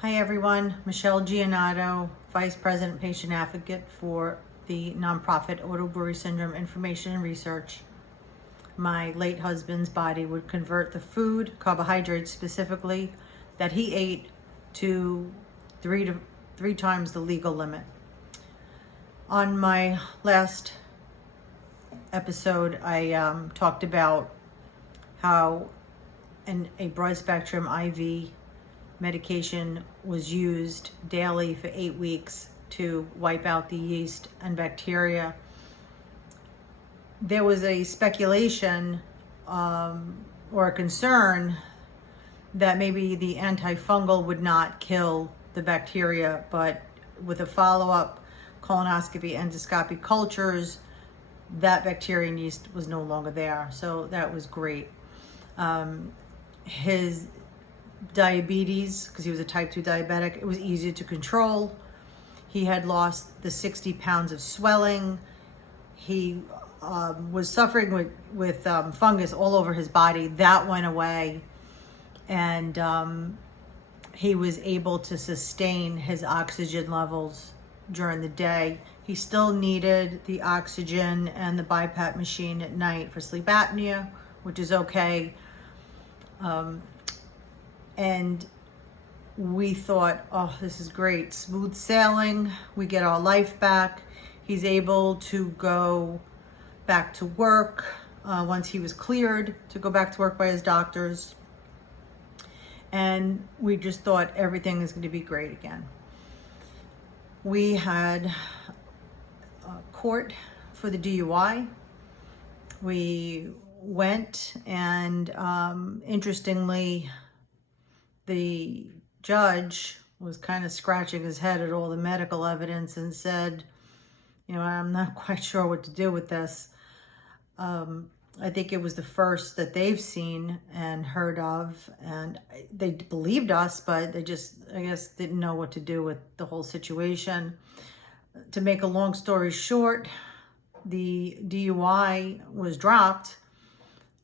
Hi everyone, Michelle Giannato, Vice President Patient Advocate for the nonprofit Autobrewery Syndrome Information and Research. My late husband's body would convert the food, carbohydrates specifically, that he ate to three times the legal limit. On my last episode, I talked about how a broad spectrum IV medication was used daily for 8 weeks to wipe out the yeast and bacteria. There was a speculation or a concern that maybe the antifungal would not kill the bacteria, but with a follow-up colonoscopy, endoscopy cultures, that bacteria and yeast was no longer there. So that was great. His diabetes, because he was a type 2 diabetic, it was easier to control. He had lost the 60 pounds of swelling. He was suffering with fungus all over his body. That went away. And he was able to sustain his oxygen levels during the day. He still needed the oxygen and the BiPAP machine at night for sleep apnea, which is okay. And we thought, oh, this is great. Smooth sailing. We get our life back. He's able to go back to work once he was cleared to go back to work by his doctors. And we just thought everything is going to be great again. We had court for the DUI. We went and interestingly, the judge was kind of scratching his head at all the medical evidence and said, I'm not quite sure what to do with this. I think it was the first that they've seen and heard of, and they believed us, but they just, I guess, didn't know what to do with the whole situation. To make a long story short, the DUI was dropped.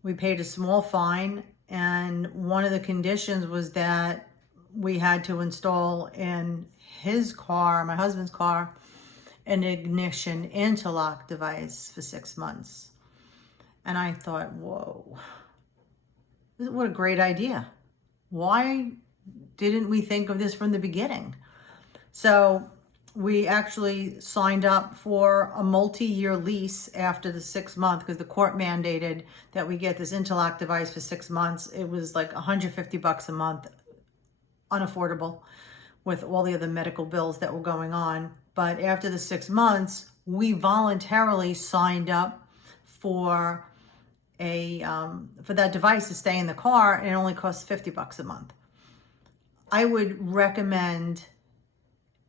We paid a small fine. And one of the conditions was that we had to install in his car, my husband's car, an ignition interlock device for 6 months. And I thought, whoa, what a great idea. Why didn't we think of this from the beginning? So we actually signed up for a multi-year lease after the 6 month, because the court mandated that we get this interlock device for 6 months. It was like $150 a month, unaffordable with all the other medical bills that were going on. But after the 6 months, we voluntarily signed up for for that device to stay in the car, and it only costs $50 a month. I would recommend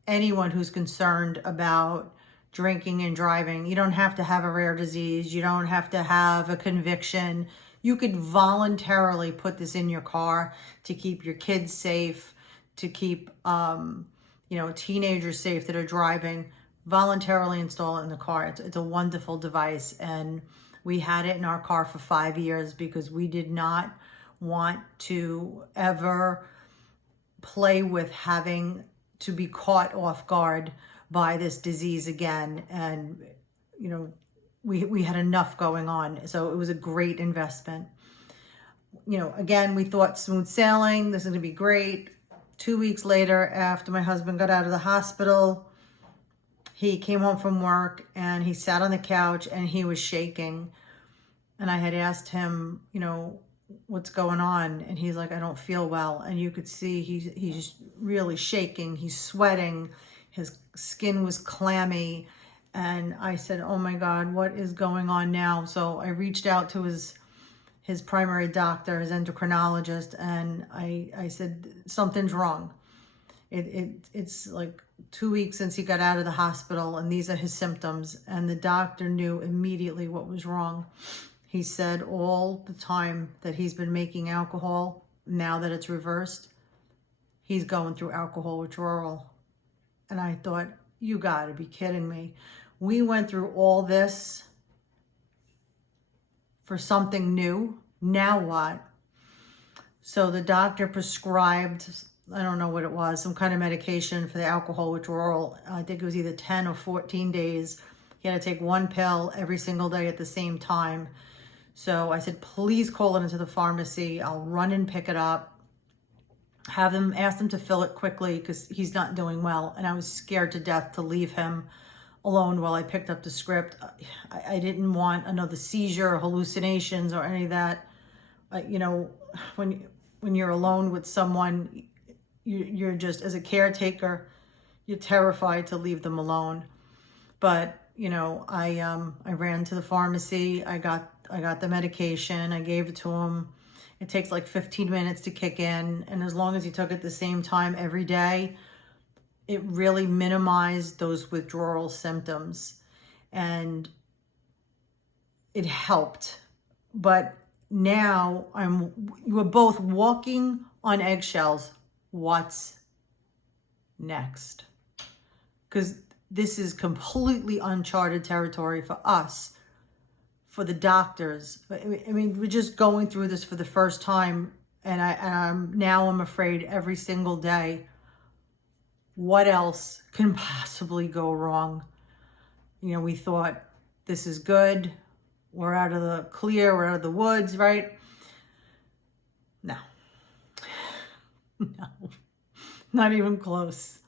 anyone who's concerned about drinking and driving. You don't have to have a rare disease. You don't have to have a conviction. You could voluntarily put this in your car to keep your kids safe, to keep teenagers safe that are driving. Voluntarily install it in the car. It's a wonderful device, and we had it in our car for 5 years because we did not want to ever play with having to be caught off guard by this disease again. And, we had enough going on. So it was a great investment. Again, we thought smooth sailing, this is gonna be great. 2 weeks later, after my husband got out of the hospital, he came home from work and he sat on the couch and he was shaking. And I had asked him, what's going on? And he's like, I don't feel well. And you could see he's really shaking. He's sweating. His skin was clammy. And I said, oh my God, what is going on now? So I reached out to his primary doctor, his endocrinologist, and I said, something's wrong. It's like 2 weeks since he got out of the hospital, and these are his symptoms. And the doctor knew immediately what was wrong. He said all the time that he's been making alcohol, now that it's reversed, he's going through alcohol withdrawal. And I thought, you gotta be kidding me. We went through all this for something new. Now what? So the doctor prescribed I don't know what it was, some kind of medication for the alcohol withdrawal. I think it was either 10 or 14 days. He had to take one pill every single day at the same time. So I said, please call it into the pharmacy. I'll run and pick it up. Ask them to fill it quickly because he's not doing well. And I was scared to death to leave him alone while I picked up the script. I didn't want another seizure or hallucinations or any of that. You know, when you're alone with someone, you're just, as a caretaker, you're terrified to leave them alone. But, you know, I ran to the pharmacy. I got the medication. I gave it to him. It takes like 15 minutes to kick in. And as long as he took it the same time every day, it really minimized those withdrawal symptoms. And it helped. But now we're both walking on eggshells. What's next? Because this is completely uncharted territory for us, for the doctors. I mean, we're just going through this for the first time, and I'm afraid every single day. What else can possibly go wrong? You know, we thought this is good. We're out of the clear. We're out of the woods, right? No. No. Not even close.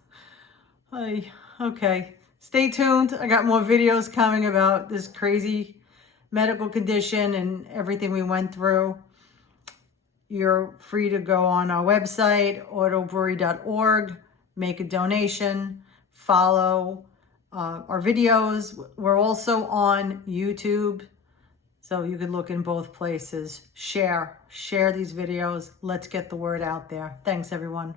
Okay. Stay tuned. I got more videos coming about this crazy medical condition and everything we went through. You're free to go on our website, autobrewery.org, make a donation, follow our videos. We're also on YouTube, so you can look in both places. Share these videos. Let's get the word out there. Thanks, everyone.